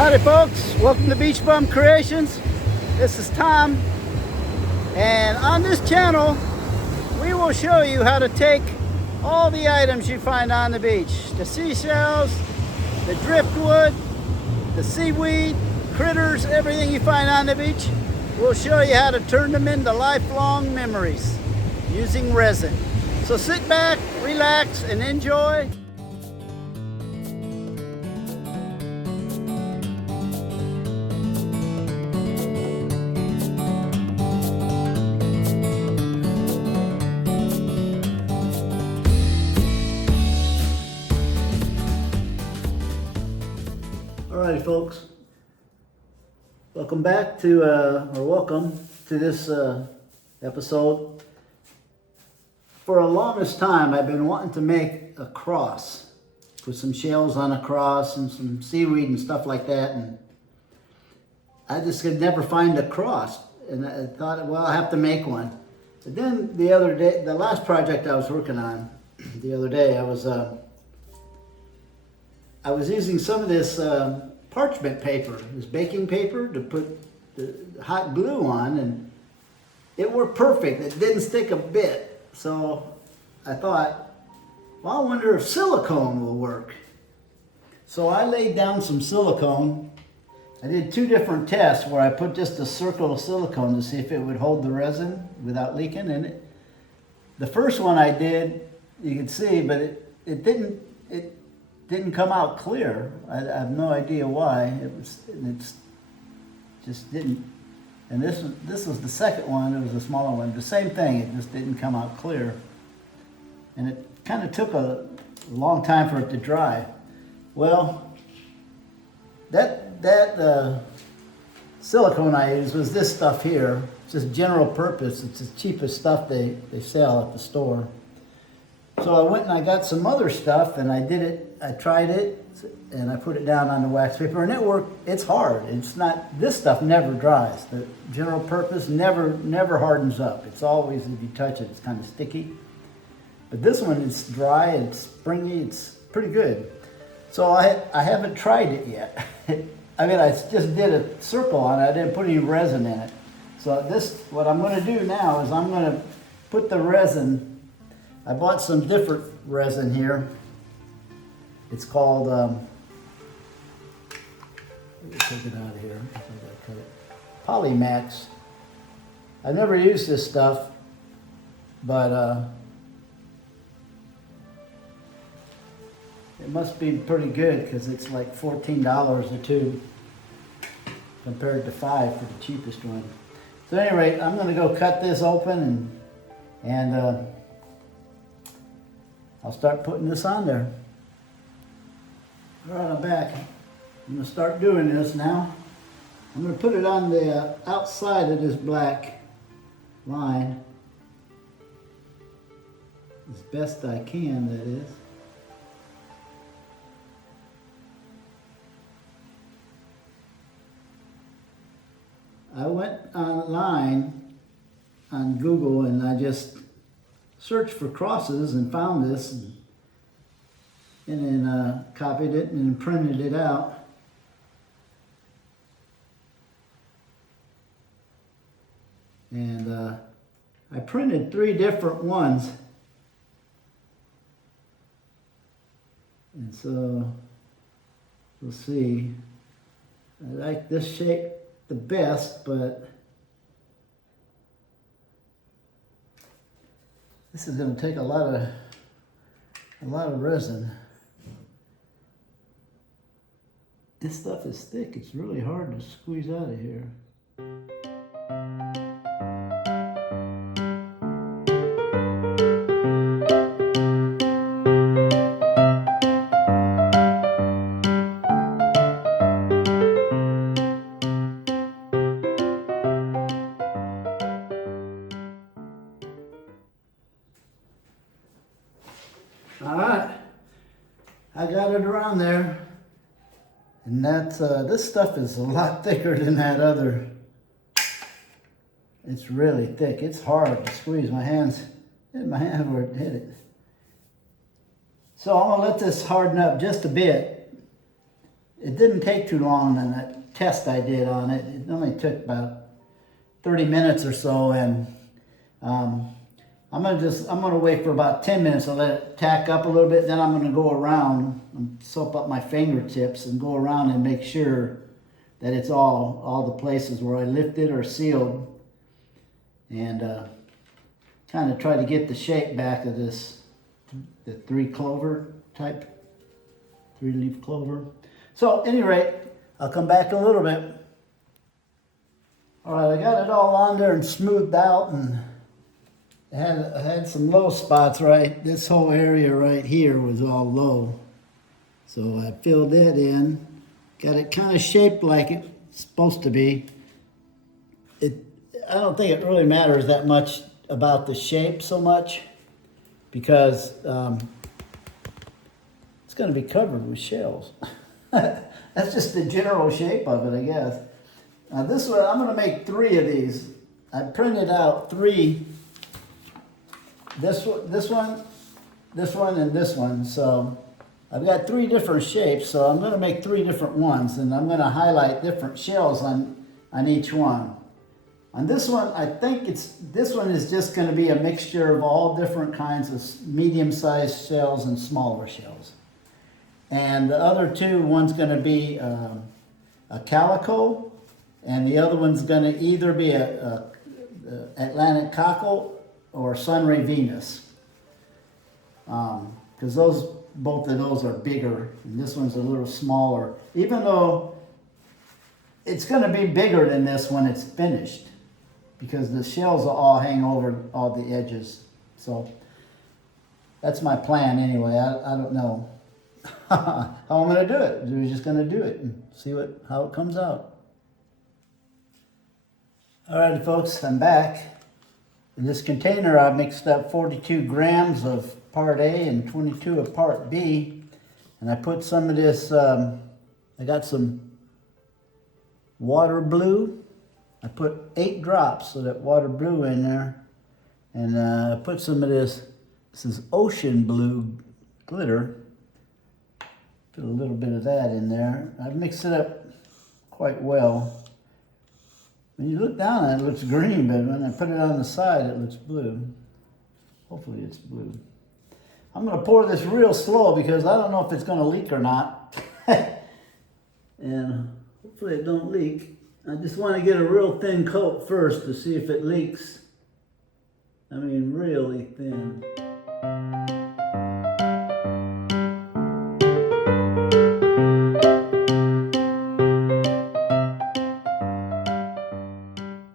Howdy folks, welcome to Beach Bum Creations. This is Tom, and on this channel we will show you how to take all the items you find on the beach. The seashells, the driftwood, the seaweed, critters, everything you find on the beach. We'll show you how to turn them into lifelong memories using resin. So sit back, relax, and enjoy. Alrighty folks, welcome back to, welcome to this episode. For the longest time I've been wanting to make a cross, put some shells on a cross and some seaweed and stuff like that, and I just could never find a cross, and I thought, well, I have to make one. But then the other day, the last project I was working on the other day, I was using some of this parchment paper, this baking paper, to put the hot glue on, and it worked perfect. It didn't stick a bit. So I thought, well, I wonder if silicone will work. So I laid down some silicone. I did two different tests where I put just a circle of silicone to see if it would hold the resin without leaking in it. The first one I did, you could see, but it didn't come out clear. I have no idea why. It just didn't. And this was the second one. It was a smaller one. The same thing. It just didn't come out clear. And it kind of took a long time for it to dry. Well, that silicone I used was this stuff here. It's just general purpose. It's the cheapest stuff they sell at the store. So I went and I got some other stuff, and I did it. I tried it, and I put it down on the wax paper, and it worked. It's hard. It's not. This stuff never dries. The general purpose never hardens up. It's always, if you touch it, it's kind of sticky. But this one, it's dry. It's springy. It's pretty good. So I haven't tried it yet. I mean, I just did a circle on it. I didn't put any resin in it. So what I'm going to do now is I'm going to put the resin. I bought some different resin here. It's called, let me take it out of here. I think I cut it. Polymax. I've never used this stuff, but it must be pretty good because it's like $14 a tube compared to $5 for the cheapest one. So at any rate, I'm going to go cut this open and I'll start putting this on there. All right, I'm back. I'm going to start doing this now. I'm going to put it on the outside of this black line as best I can, that is. I went online on Google and I just searched for crosses and found this and then copied it and printed it out. And I printed 3 different ones. And so we'll see. I like this shape the best, but this is going to take a lot of resin. This stuff is thick. It's really hard to squeeze out of here. All right, I got it around there. And that's, this stuff is a lot thicker than that other. It's really thick. It's hard to squeeze. My hands, hit my hand where it hit it. So I'm gonna let this harden up just a bit. it didn't take too long on that test I did on it. It only took about 30 minutes or so, and I'm gonna wait for about 10 minutes to let it tack up a little bit. Then I'm gonna go around and soap up my fingertips and go around and make sure that it's all the places where I lifted or sealed, and kind of try to get the shape back of this, the 3-leaf clover. So, at any rate, I'll come back a little bit. All right, I got it all on there and smoothed out, and I had some low spots, right? This whole area right here was all low. So I filled it in, got it kind of shaped like it's supposed to be. I don't think it really matters that much about the shape so much, because it's going to be covered with shells. That's just the general shape of it, I guess. Now this one, I'm going to make 3 of these. I printed out 3. This one, and this one. So I've got 3 different shapes. So I'm going to make 3 different ones, and I'm going to highlight different shells on each one. On this one, I think this one is just going to be a mixture of all different kinds of medium-sized shells and smaller shells. And the other 2, one's going to be a calico, and the other one's going to either be a Atlantic cockle or sunray Venus. Because both of those are bigger, and this one's a little smaller. Even though it's going to be bigger than this when it's finished, because the shells will all hang over all the edges. So that's my plan anyway. I don't know how I'm going to do it. We're just going to do it and see how it comes out. Alrighty folks, I'm back. In this container I mixed up 42 grams of part A and 22 of part B. And I put some of this, I got some water blue. I put 8 drops of that water blue in there. And I put some of this is ocean blue glitter. Put a little bit of that in there. I mixed it up quite well. When you look down at it, it looks green, but when I put it on the side, it looks blue. Hopefully it's blue. I'm going to pour this real slow because I don't know if it's going to leak or not. And hopefully it don't leak. I just want to get a real thin coat first to see if it leaks. I mean, really thin.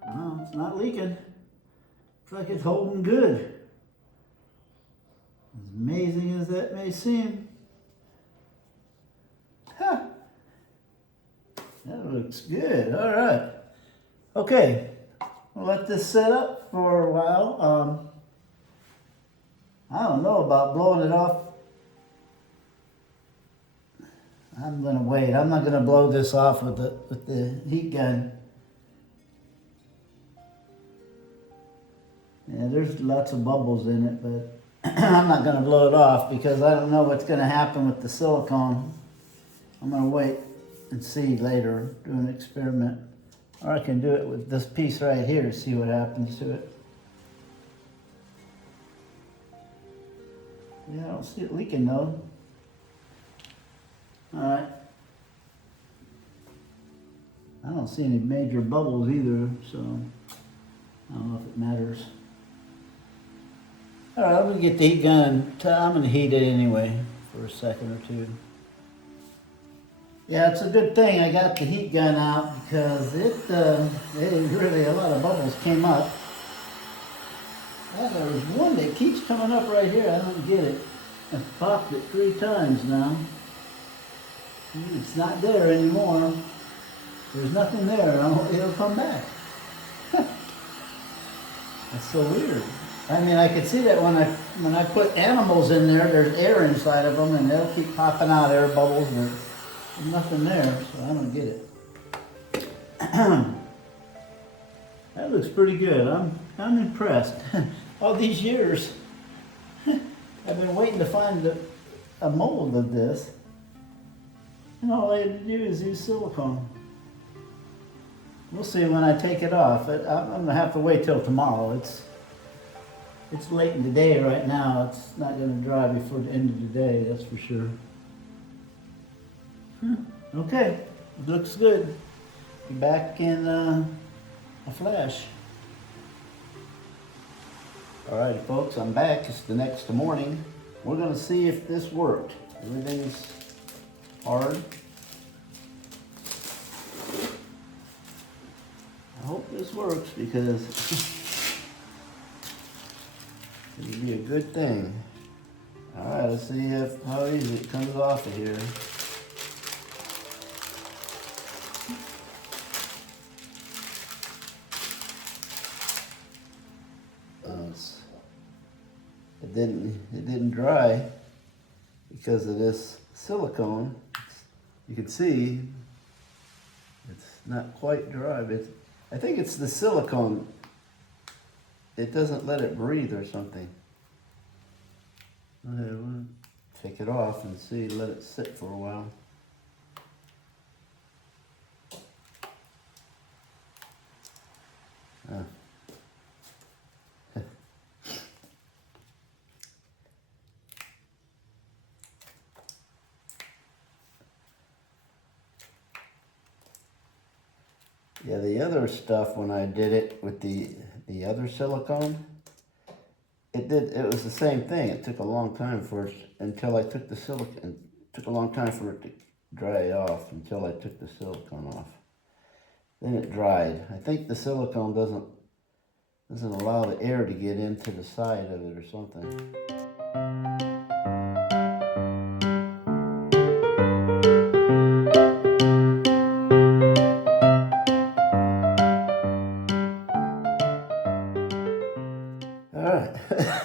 No, it's not leaking. Looks like it's holding good. As amazing as that may seem. Huh. That looks good. All right. Okay. We'll let this set up for a while. I don't know about blowing it off. I'm going to wait. I'm not going to blow this off with the heat gun. Yeah, there's lots of bubbles in it, but I'm not going to blow it off because I don't know what's going to happen with the silicone. I'm going to wait and see later, do an experiment. Or I can do it with this piece right here, see what happens to it. Yeah, I don't see it leaking though. Alright. I don't see any major bubbles either, so I don't know if it matters. Alright, I'm going to get the heat gun. I'm going to heat it anyway for a second or two. Yeah, it's a good thing I got the heat gun out because it really, a lot of bubbles came up. There was one that keeps coming up right here. I don't get it. I've popped it 3 times now. It's not there anymore. There's nothing there. It'll come back. That's so weird. I mean, I could see that when I put animals in there, there's air inside of them, and they'll keep popping out air bubbles. There's nothing there, so I don't get it. That looks pretty good. I'm impressed. All these years, I've been waiting to find a mold of this. And all I had to do is use silicone. We'll see when I take it off. I'm gonna have to wait till tomorrow. It's late in the day right now. It's not gonna dry before the end of the day, that's for sure. Okay, it looks good. Be back in a flash. Alright folks, I'm back. It's the next morning. We're gonna see if this worked. Everything's hard. I hope this works because it'll be a good thing. Alright, let's see how easy it comes off of here. It didn't dry because of this silicone. You can see it's not quite dry, but I think it's the silicone. It doesn't let it breathe or something. Okay, we'll take it off and see, let it sit for a while. Yeah, the other stuff, when I did it with the other silicone, it was the same thing. It took a long time for it until I took the silicone. It took a long time for it to dry off until I took the silicone off. Then it dried. I think the silicone doesn't allow the air to get into the side of it or something.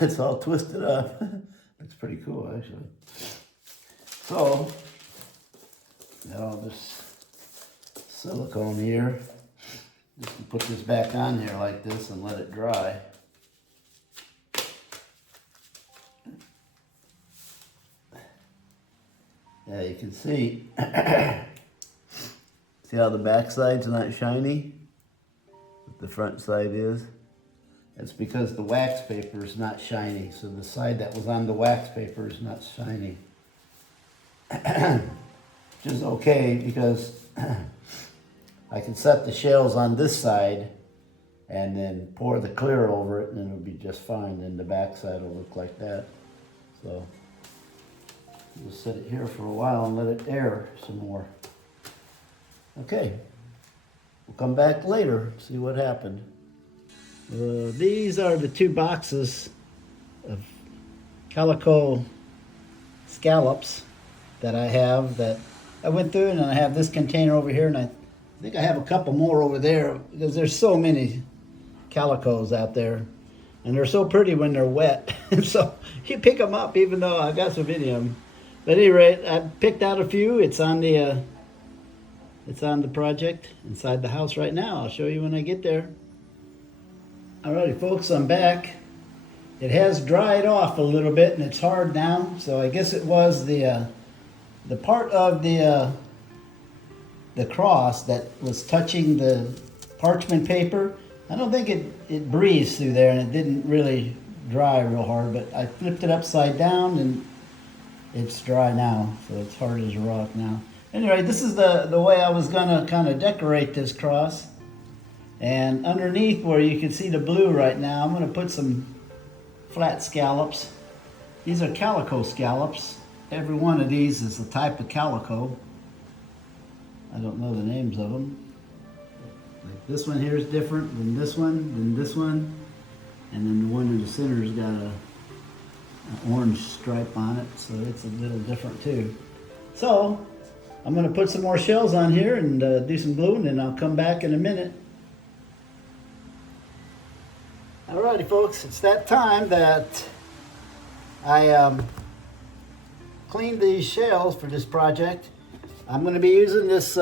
It's all twisted up. It's pretty cool, actually. So, now this silicone here, just put this back on here like this and let it dry. Yeah, you can see, see how the back side's not shiny? But the front side is. It's because the wax paper is not shiny, so the side that was on the wax paper is not shiny. Which is okay because I can set the shells on this side and then pour the clear over it and it'll be just fine. Then the back side will look like that. So we'll set it here for a while and let it air some more. Okay, we'll come back later, see what happened. These are the two boxes of Calico scallops that I have that I went through, and I have this container over here, and I think I have a couple more over there because there's so many calicos out there, and they're so pretty when they're wet. So you pick them up, even though I got so many of them. But at any rate, I picked out a few. It's on the project inside the house right now. I'll show you when I get there. Alrighty folks, I'm back. It has dried off a little bit and it's hard now, so I guess it was the part of the cross that was touching the parchment paper. I don't think it breathes through there, and it didn't really dry real hard, but I flipped it upside down and it's dry now, so it's hard as a rock now. Anyway, this is the way I was gonna kind of decorate this cross. And underneath where you can see the blue right now, I'm going to put some flat scallops. These are calico scallops. Every one of these is a type of calico. I don't know the names of them. Like this one here is different than this one, and then the one in the center's got an orange stripe on it, so it's a little different too. So I'm going to put some more shells on here and do some gluing, and I'll come back in a minute. Alrighty folks, it's that time that I cleaned these shells for this project. I'm going to be using this,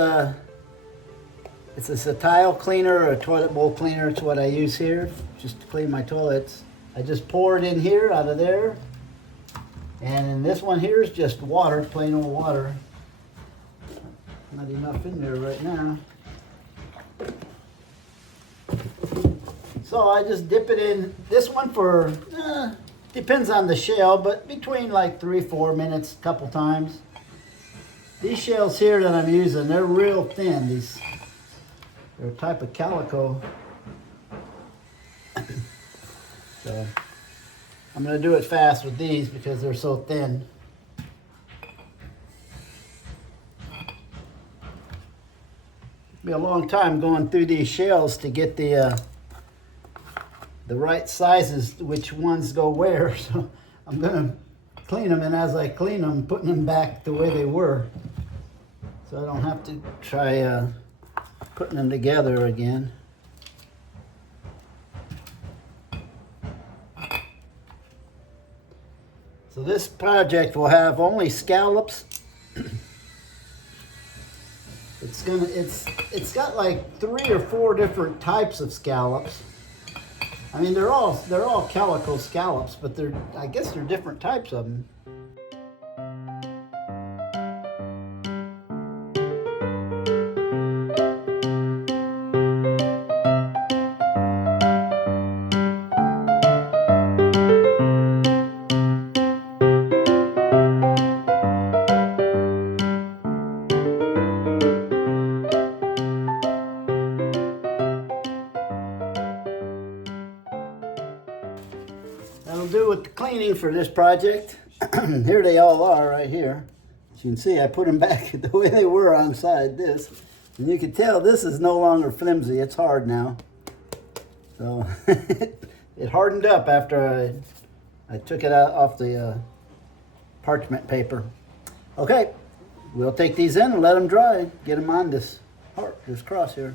it's a tile cleaner or a toilet bowl cleaner. It's what I use here just to clean my toilets. I just pour it in here out of there. And this one here is just water, plain old water. Not enough in there right now. So I just dip it in. This one for, depends on the shell, but between like 3-4 minutes a couple times. These shells here that I'm using, they're real thin. They're a type of calico. So I'm going to do it fast with these because they're so thin. Be a long time going through these shells to get the right sizes, which ones go where. So I'm going to clean them, and as I clean them, putting them back the way they were, so I don't have to try putting them together again. So this project will have only scallops. It's got like 3 or 4 different types of scallops. I mean, they're all calico scallops, but I guess they're different types of them. That'll do with the cleaning for this project. Here they all are right here. As you can see, I put them back the way they were on side this. And you can tell this is no longer flimsy, it's hard now. So it hardened up after I took it out off the parchment paper. Okay, we'll take these in and let them dry. Get them on this cross here.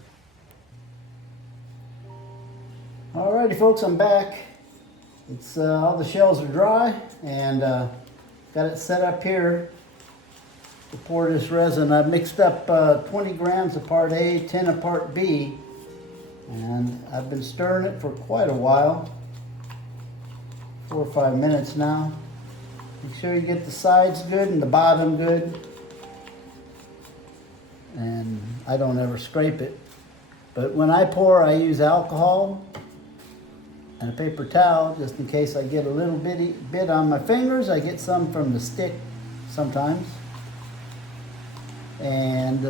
Alrighty folks, I'm back. It's all the shells are dry, and got it set up here to pour this resin. I've mixed up 20 grams of part A, 10 of part B, and I've been stirring it for quite a while, 4 or 5 minutes now. Make sure you get the sides good and the bottom good, and I don't ever scrape it. But when I pour, I use alcohol and a paper towel, just in case I get a little bit on my fingers. I get some from the stick sometimes. And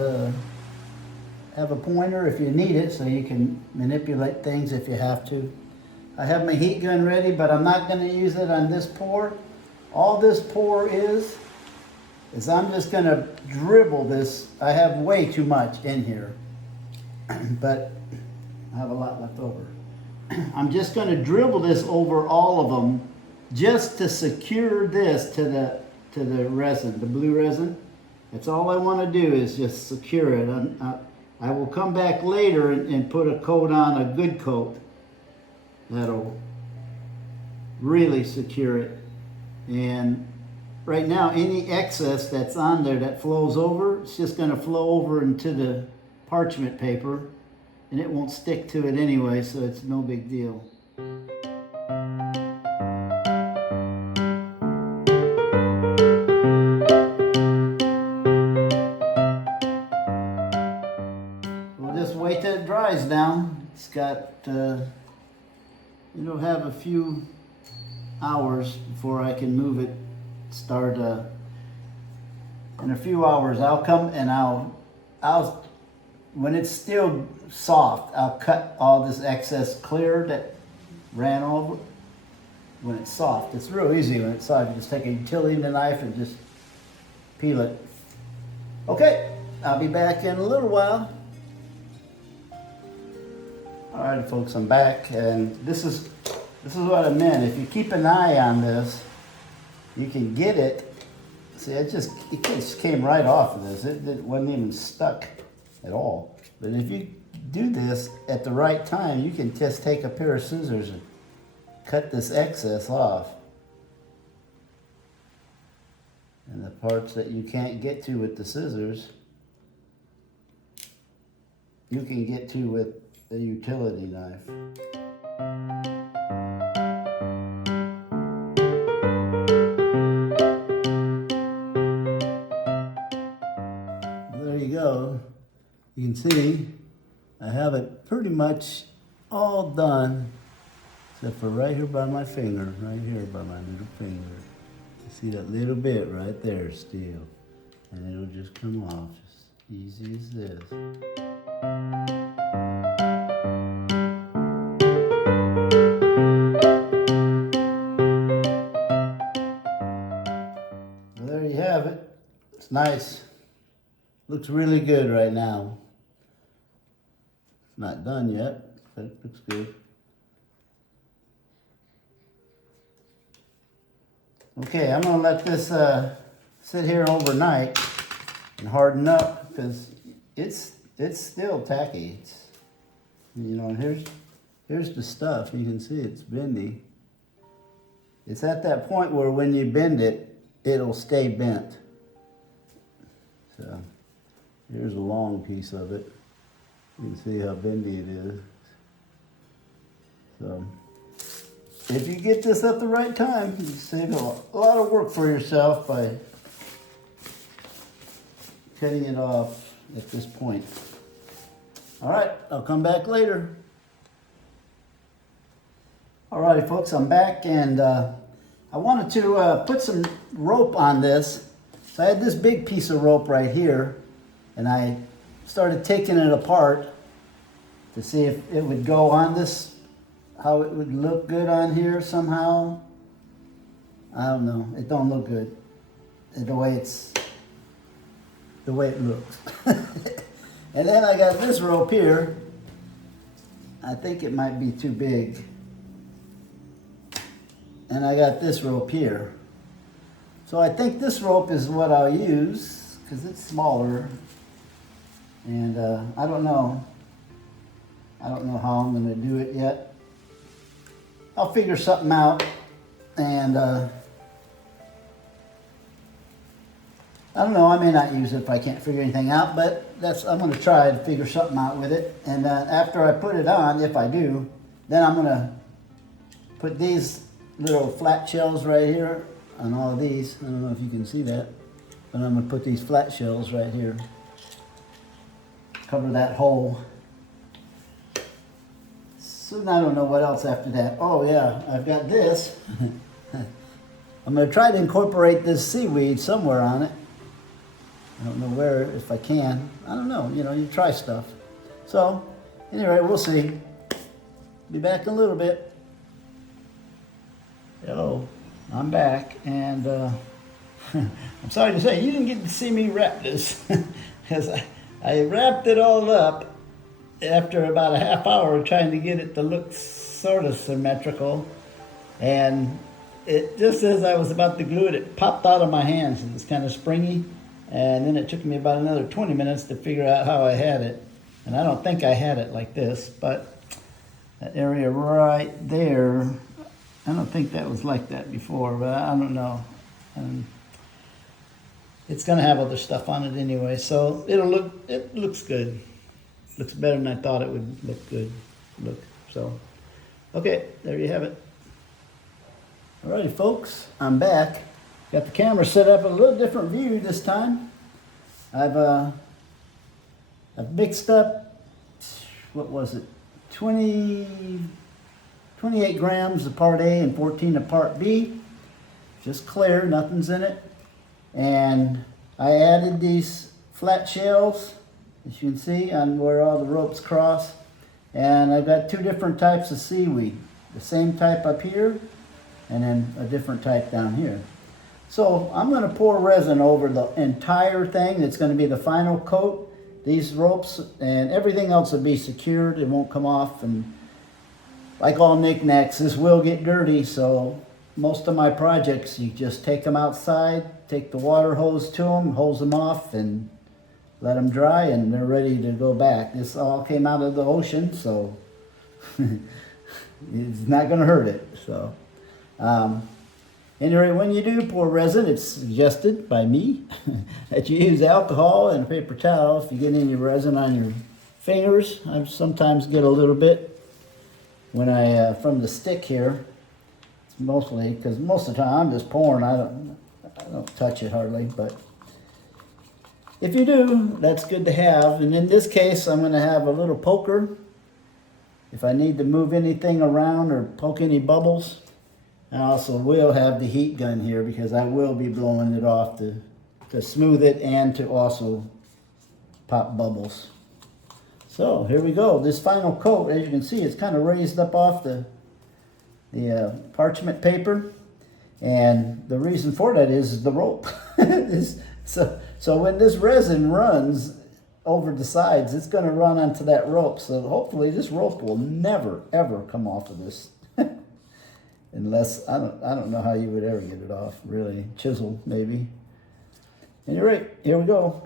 have a pointer if you need it, so you can manipulate things if you have to. I have my heat gun ready, but I'm not going to use it on this pour. All this pour is I'm just going to dribble this. I have way too much in here, but I have a lot left over. I'm just going to dribble this over all of them just to secure this to the resin, the blue resin. That's all I want to do, is just secure it. I will come back later and put a coat on, a good coat that'll really secure it. And right now, any excess that's on there that flows over, it's just going to flow over into the parchment paper, and it won't stick to it anyway, so it's no big deal. We'll just wait till it dries now. It's got, it'll have a few hours before I can move it. Start in a few hours I'll come and I'll when it's still soft, I'll cut all this excess clear that ran over. When it's soft, it's real easy. When it's soft, you just take a utility knife and just peel it. Okay, I'll be back in a little while. All right, folks, I'm back, and this is what I meant. If you keep an eye on this, you can get it. See, it just came right off of this. It wasn't even stuck at all. But if you do this at the right time, you can just take a pair of scissors and cut this excess off. And the parts that you can't get to with the scissors, you can get to with a utility knife. There you go. You can see I have it pretty much all done, except for right here by my finger, right here by my little finger. You see that little bit right there still, and it'll just come off just easy as this. Well, there you have it. It's nice. Looks really good right now. It's not done yet, but it looks good. Okay, I'm gonna let this sit here overnight and harden up because it's still tacky. It's, you know, here's the stuff. You can see it's bendy. It's at that point where when you bend it, it'll stay bent. So here's a long piece of it. You can see how bendy it is. So if you get this at the right time, you save a lot of work for yourself by cutting it off at this point. All right, I'll come back later. All righty, folks, I'm back, and I wanted to put some rope on this. So I had this big piece of rope right here, and I started taking it apart to see if it would go on this, how it would look good on here somehow. I don't know, it don't look good the way it looks. And then I got this rope here. I think it might be too big. And I got this rope here. So I think this rope is what I'll use because it's smaller. And I don't know how I'm going to do it yet. I'll figure something out, and I don't know, I may not use it if I can't figure anything out, but I'm going to try to figure something out with it. And after I put it on, if I do, then I'm going to put these little flat shells right here on all of these. I don't know if you can see that, but I'm going to put these flat shells right here. Cover that hole. So I don't know what else after that. Oh yeah, I've got this. I'm going to try to incorporate this seaweed somewhere on it. I don't know where, if I can. I don't know, you know, you try stuff. So, anyway, we'll see. Be back in a little bit. Hello, I'm back, and I'm sorry to say, you didn't get to see me wrap this, because I wrapped it all up after about a half hour trying to get it to look sort of symmetrical, and it just as I was about to glue it, it popped out of my hands, and it's kind of springy, and then it took me about another 20 minutes to figure out how I had it, and I don't think I had it like this, but that area right there, I don't think that was like that before, but I don't know. It's gonna have other stuff on it anyway, so it looks good. Looks better than I thought it would look. So, okay, there you have it. Alrighty, folks, I'm back. Got the camera set up a little different view this time. I've mixed up, what was it, 28 grams of part A and 14 of part B. Just clear, nothing's in it. And I added these flat shells, as you can see, on where all the ropes cross. And I've got two different types of seaweed. The same type up here, and then a different type down here. So I'm going to pour resin over the entire thing. It's going to be the final coat. These ropes and everything else will be secured. It won't come off. And like all knickknacks, this will get dirty. So most of my projects, you just take them outside, take the water hose to them, hose them off, and let them dry, and they're ready to go back. This all came out of the ocean, so it's not going to hurt it. So anyway, when you do pour resin, it's suggested by me that you use alcohol and a paper towel if you get any resin on your fingers. I sometimes get a little bit when I from the stick here. It's mostly because most of the time I'm just pouring. I don't touch it hardly, but if you do, that's good to have. And in this case, I'm going to have a little poker if I need to move anything around or poke any bubbles. I also will have the heat gun here because I will be blowing it off to smooth it and to also pop bubbles. So here we go. This final coat, as you can see, it's kind of raised up off the parchment paper. And the reason for that is the rope. So when this resin runs over the sides, it's going to run onto that rope. So hopefully this rope will never, ever come off of this. Unless, I don't know how you would ever get it off, really. Chisel, maybe. And you're right, here we go.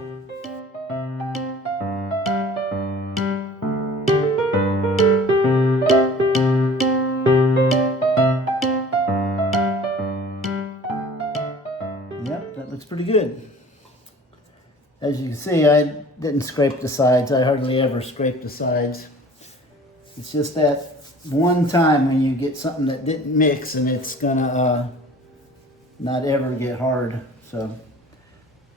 Yep, that looks pretty good. As you can see, I didn't scrape the sides. I hardly ever scrape the sides. It's just that one time when you get something that didn't mix and it's gonna not ever get hard. So,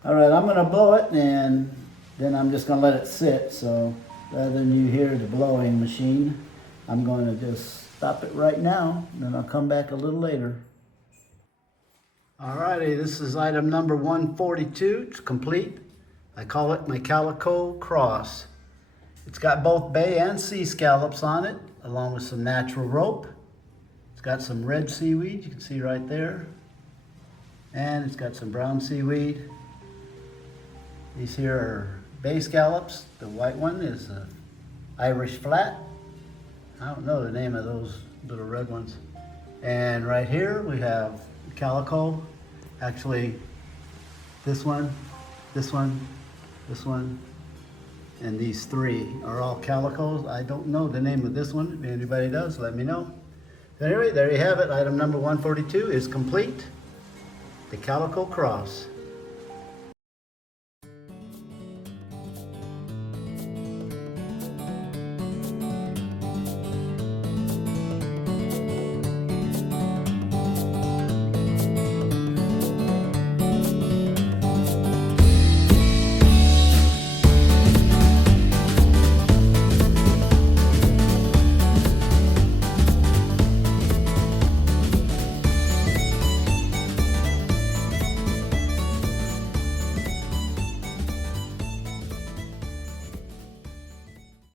all right, I'm gonna blow it and then I'm just gonna let it sit. So rather than you hear the blowing machine, I'm gonna just stop it right now and then I'll come back a little later. All righty, this is item number 142. It's complete. I call it my Calico Cross. It's got both bay and sea scallops on it, along with some natural rope. It's got some red seaweed, you can see right there. And it's got some brown seaweed. These here are bay scallops. The white one is Irish flat. I don't know the name of those little red ones. And right here we have calico. Actually, this one, this one, this one, and these three are all calicos. I don't know the name of this one. If anybody does, let me know. Anyway, there you have it. Item number 142 is complete. The Calico Cross.